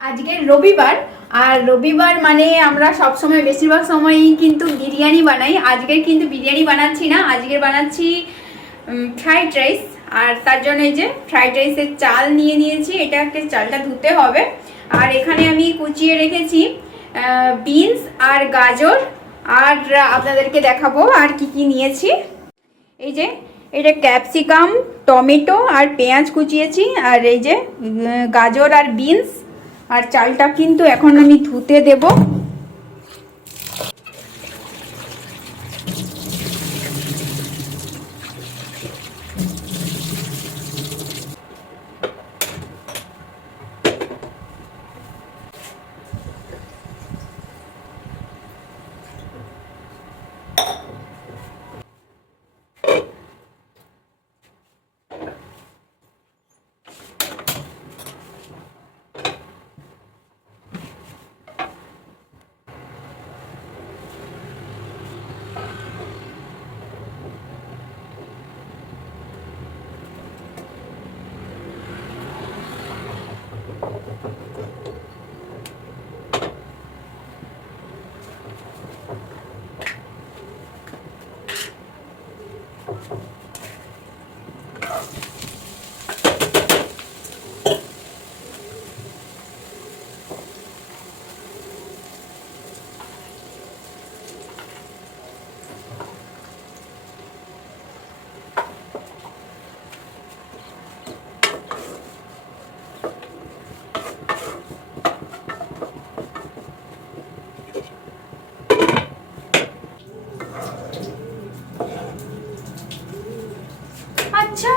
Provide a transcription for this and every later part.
আজকে রবিবার আর রবিবার মানে আমরা সব সময় বেশিরভাগ সময়ই কিন্তু বিরিয়ানি বানাই। আজকে কিন্তু বিরিয়ানি বানাচ্ছি না, আজকে বানাচ্ছি ফ্রাইড রাইস। আর তার জন্য এই যে ফ্রাইড রাইসের চাল নিয়ে নিয়েছি, এটাকে চালটা ধুতে হবে। আর এখানে আমি কুচিয়ে রেখেছি বিনস আর গাজর। আর আপনাদেরকে দেখাবো আর কি কি নিয়েছি। এই যে এটা ক্যাপসিকাম, টমেটো আর পেঁয়াজ কুচিয়েছি, আর এই যে গাজর আর বিনস। আর চালটা কিন্তু এখন আমি ধুতে দেব। আচ্ছা,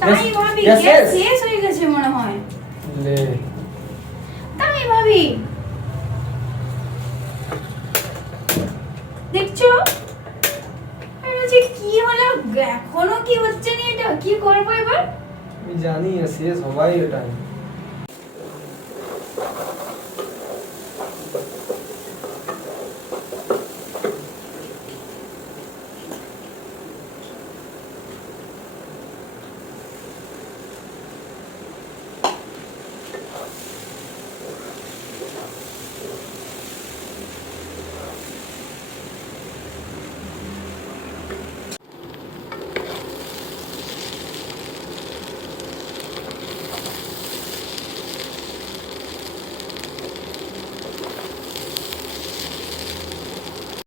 তাই ভাবি গ্যাস শেষ হয়ে গেছে মনে হয়। তাই ভাবি দেখছো কি হলো, এখনো কি হচ্ছে না, এটা কি করবো এবার? আমি জানি শেষ হবাই টাইম।